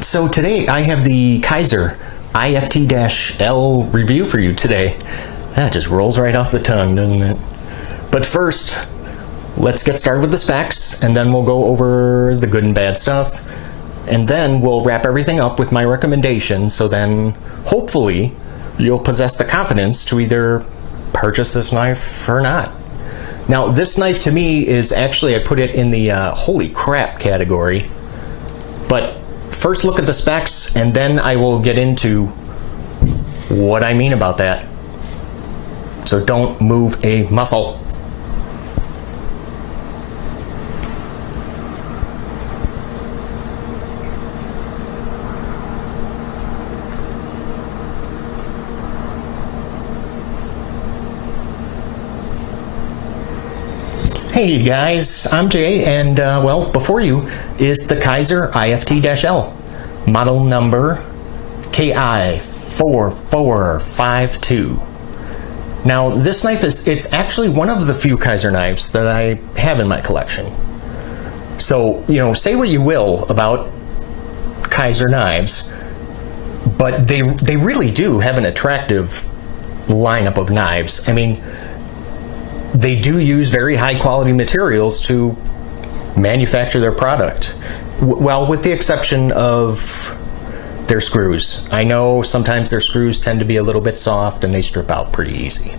So today I have the Kizer IFT-L review for you today. That just rolls right off the tongue, doesn't it? But first, let's get started with the specs, and then we'll go over the good and bad stuff, and then we'll wrap everything up with my recommendations, so then hopefully you'll possess the confidence to either purchase this knife or not. Now, this knife to me is actually, I put it in the holy crap category, but first look at the specs and then I will get into what I mean about that. So don't move a muscle. Hey guys, I'm Jay, and well, before you is the Kizer IFT-L, model number Ki4452. Now, this knife it's actually one of the few Kizer knives that I have in my collection. So, you know, say what you will about Kizer knives, but they really do have an attractive lineup of knives. I mean, they do use very high quality materials to manufacture their product. Well, with the exception of their screws. I know sometimes their screws tend to be a little bit soft and they strip out pretty easy.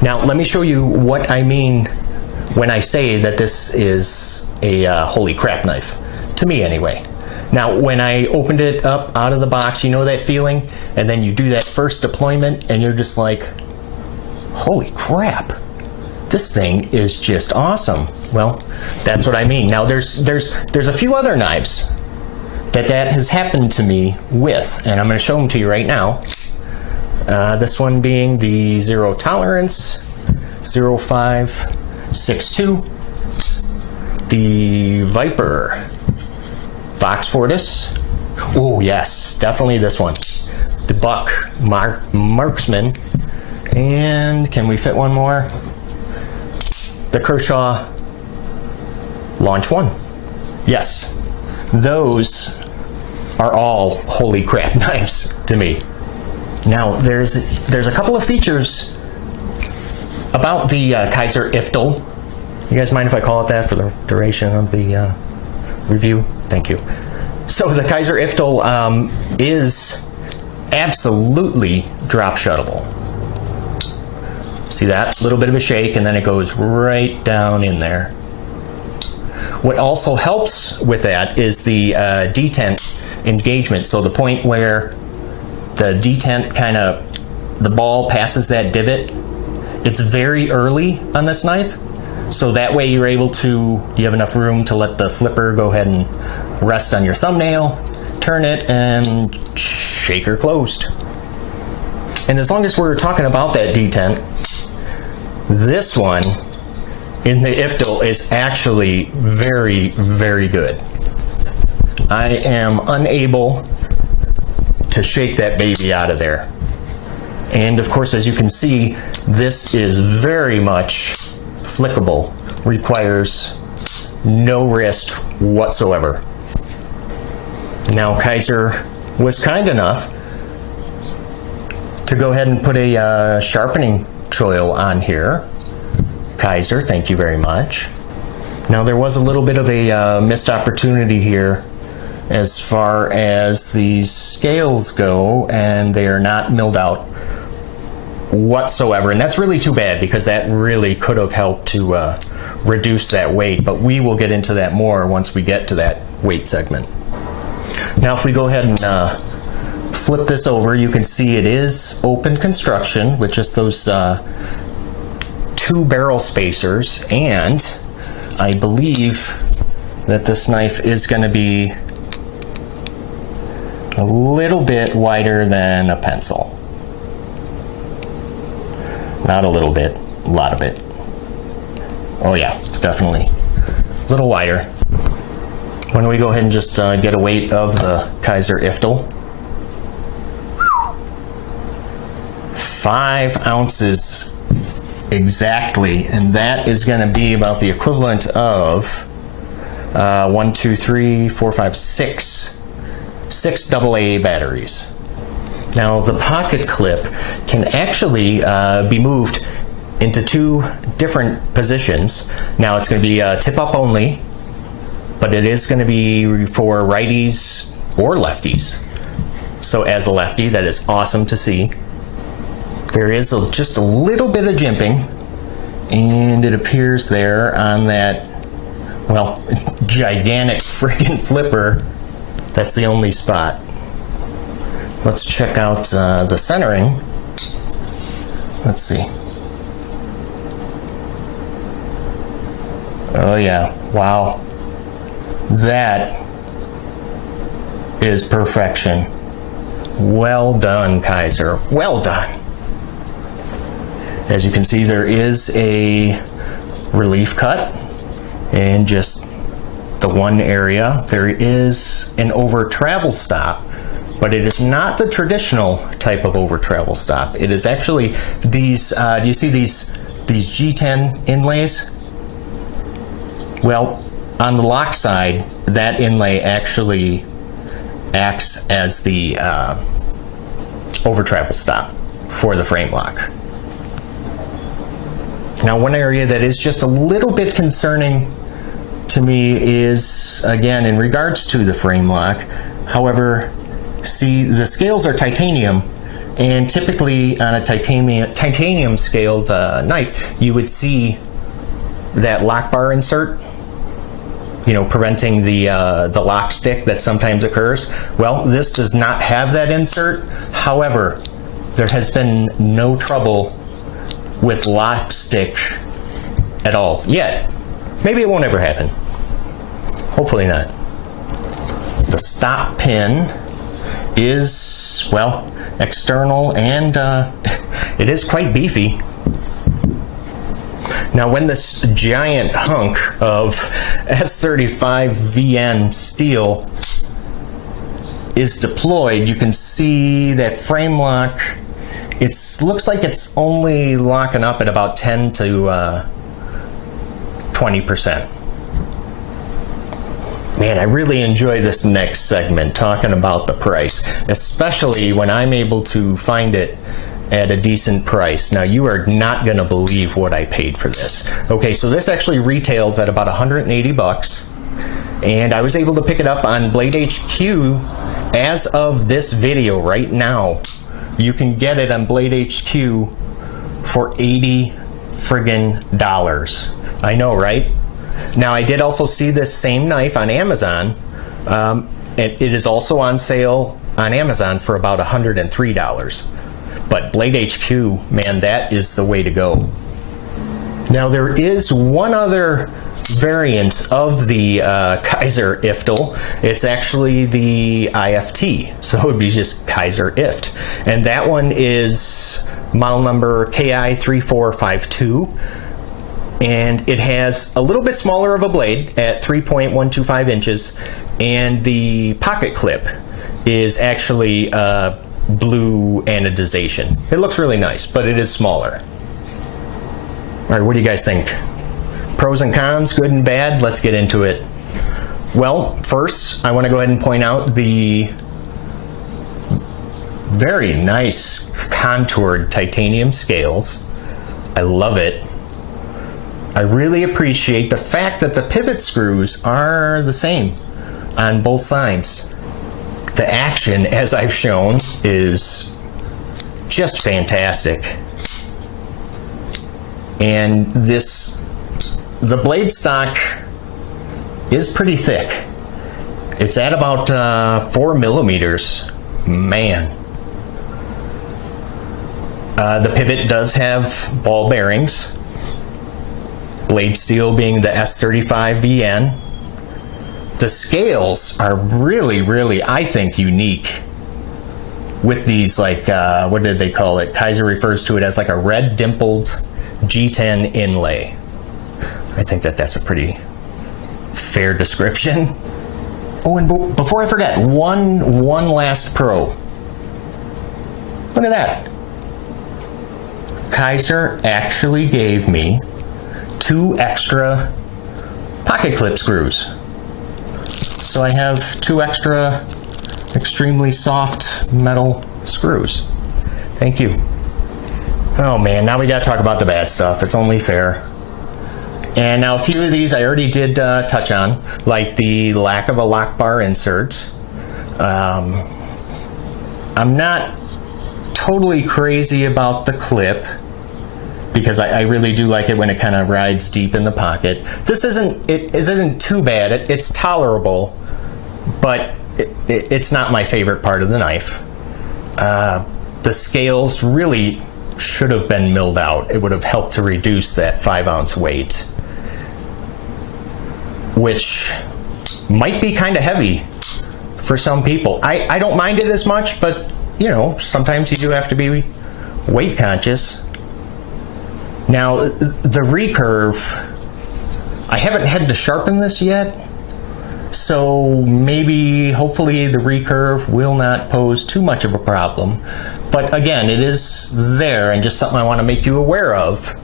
Now, let me show you what I mean when I say that this is a holy crap knife. To me, anyway. Now, when I opened it up out of the box, you know that feeling? And then you do that first deployment and you're just like, holy crap, this thing is just awesome. Well, that's what I mean. Now there's a few other knives that has happened to me with, and I'm going to show them to you right now. This one being the Zero Tolerance 0562, the Viper Fox Fortis. Oh yes, definitely this one. The Buck Marksman. And can we fit one more? The Kershaw Launch 1. Yes, those are all holy crap knives to me. Now, there's a couple of features about the Kizer IFT-L. You guys mind if I call it that for the duration of the review? Thank you. So the Kizer IFT-L is absolutely drop shuttable. See that? A little bit of a shake and then it goes right down in there. What also helps with that is the detent engagement. So the point where the detent the ball passes that divot, it's very early on this knife. So that way you're able to, you have enough room to let the flipper go ahead and rest on your thumbnail, turn it and shake her closed. And as long as we're talking about that detent, this one in the IFT-L is actually very, very good. I am unable to shake that baby out of there. And of course, as you can see, this is very much flickable, requires no wrist whatsoever. Now, Kizer was kind enough to go ahead and put a sharpening choil on here. Kizer, thank you very much. Now, there was a little bit of a missed opportunity here as far as these scales go, and they are not milled out whatsoever, and that's really too bad because that really could have helped to reduce that weight, but we will get into that more once we get to that weight segment. Now, if we go ahead and flip this over, you can see it is open construction with just those two barrel spacers, and I believe that this knife is going to be a little bit wider than a pencil. Not a little bit, a lot of it. Oh yeah, definitely a little wider. Why don't we go ahead and just get a weight of the Kizer IFT-L. 5 ounces exactly, and that is going to be about the equivalent of 1, 2, 3, 4, 5, 6. 6 AA batteries. Now the pocket clip can actually be moved into 2 different positions. Now it's going to be tip up only, but it is going to be for righties or lefties. So as a lefty, that is awesome to see. There is just a little bit of jimping, and it appears there on that, well, gigantic friggin' flipper. That's the only spot. Let's check out the centering. Let's see. Oh yeah, wow. That is perfection. Well done, Kizer. Well done. As you can see, there is a relief cut in just the one area. There is an over travel stop, but it is not the traditional type of over travel stop. It is actually these, do you see these G10 inlays? Well, on the lock side, that inlay actually acts as the over travel stop for the frame lock. Now, one area that is just a little bit concerning to me is, again, in regards to the frame lock. However, see, the scales are titanium, and typically on a titanium scaled knife, you would see that lock bar insert, you know, preventing the lock stick that sometimes occurs. Well, this does not have that insert. However, there has been no trouble with lock stick at all yet. Maybe it won't ever happen. Hopefully not. The stop pin is, well, external, and it is quite beefy. Now, when this giant hunk of S35VN steel is deployed, you can see that frame lock, it looks like it's only locking up at about 10 to 20%. Man, I really enjoy this next segment, talking about the price, especially when I'm able to find it at a decent price. Now, you are not going to believe what I paid for this. Okay, so this actually retails at about 180 bucks, and I was able to pick it up on Blade HQ as of this video right now. You can get it on Blade HQ for $80 friggin'. I know, right? Now, I did also see this same knife on Amazon. It is also on sale on Amazon for about $103. But Blade HQ, man, that is the way to go. Now, there is one other variant of the Kizer IFT-L. It's actually the IFT, so it would be just Kizer IFT. And that one is model number Kizer IFT-L, and it has a little bit smaller of a blade at 3.125 inches, and the pocket clip is actually blue anodization. It looks really nice, but it is smaller. All right, what do you guys think? Pros and cons, good and bad? Let's get into it. Well, first, I want to go ahead and point out the very nice contoured titanium scales. I love it. I really appreciate the fact that the pivot screws are the same on both sides. The action, as I've shown, is just fantastic. And the blade stock is pretty thick. It's at about 4 millimeters. Man. The pivot does have ball bearings. Blade steel being the S35VN. The scales are really, really, I think, unique with these, like, what did they call it? Kizer refers to it as like a red dimpled G10 inlay. I think that that's a pretty fair description. Oh, and before I forget, one last pro. Look at that. Kizer actually gave me 2 extra pocket clip screws. so I have 2 extra extremely soft metal screws. Thank you. Oh man, now we gotta talk about the bad stuff. It's only fair. And now a few of these I already did touch on, like the lack of a lock bar insert. I'm not totally crazy about the clip, because I really do like it when it kind of rides deep in the pocket. This isn't too bad. It's tolerable, but it's not my favorite part of the knife. The scales really should have been milled out. It would have helped to reduce that 5-ounce weight, which might be kind of heavy for some people. I don't mind it as much, but you know, sometimes you do have to be weight conscious. Now, the Recurve, I haven't had to sharpen this yet, so maybe, hopefully, the Recurve will not pose too much of a problem. But again, it is there, and just something I want to make you aware of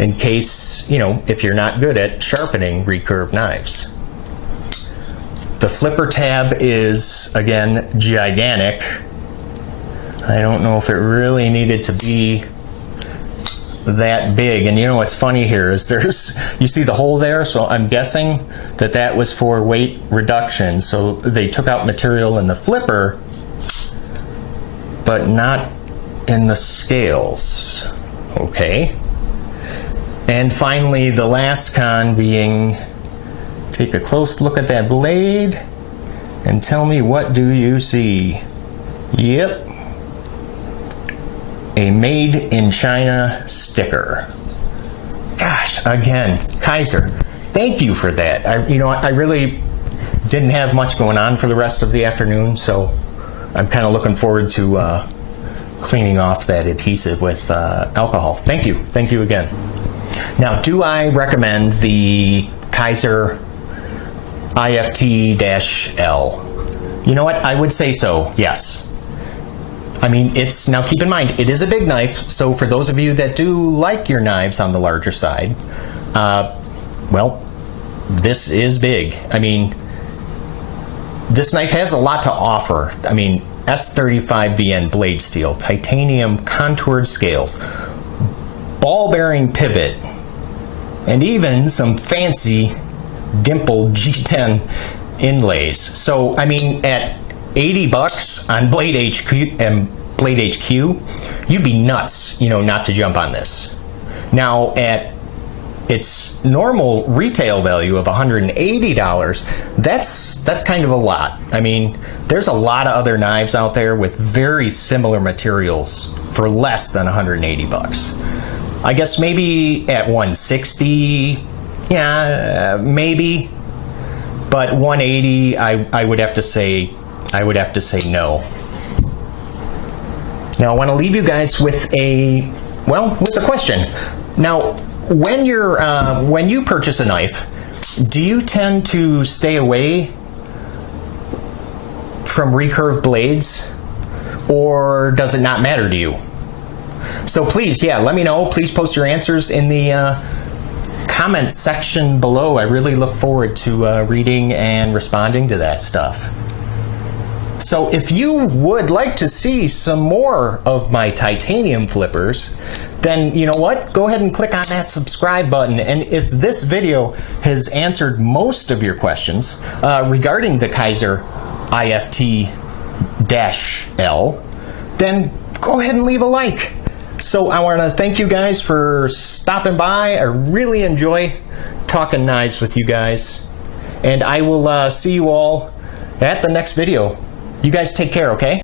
in case, you know, if you're not good at sharpening Recurve knives. The flipper tab is, again, gigantic. I don't know if it really needed to be that big. And you know what's funny here is you see the hole there, so I'm guessing that was for weight reduction. So they took out material in the flipper, but not in the scales. Okay. And finally, the last con being, take a close look at that blade and tell me, what do you see? Yep. A made in China sticker. Gosh, again, Kizer, thank you for that. I really didn't have much going on for the rest of the afternoon, so I'm kind of looking forward to cleaning off that adhesive with alcohol. Thank you again. Now, do I recommend the Kizer IFT-L? You know what? I would say so, yes. I mean, now keep in mind, it is a big knife, so for those of you that do like your knives on the larger side, well, this is big. I mean, this knife has a lot to offer. I mean, S35VN blade steel, titanium contoured scales, ball bearing pivot, and even some fancy dimpled G10 inlays. So, I mean, at $80 on Blade HQ, you'd be nuts, you know, not to jump on this. Now, at its normal retail value of $180, that's kind of a lot. I mean, there's a lot of other knives out there with very similar materials for less than $180. I guess maybe at $160, yeah, maybe, but $180, I would have to say no. Now I want to leave you guys with a question. Now, when you purchase a knife, do you tend to stay away from recurve blades, or does it not matter to you? So please, yeah, let me know. Please post your answers in the comment section below. I really look forward to reading and responding to that stuff. So if you would like to see some more of my titanium flippers, then you know what? Go ahead and click on that subscribe button. And if this video has answered most of your questions regarding the Kizer IFT-L, then go ahead and leave a like. So I want to thank you guys for stopping by. I really enjoy talking knives with you guys. And I will see you all at the next video. You guys take care, okay?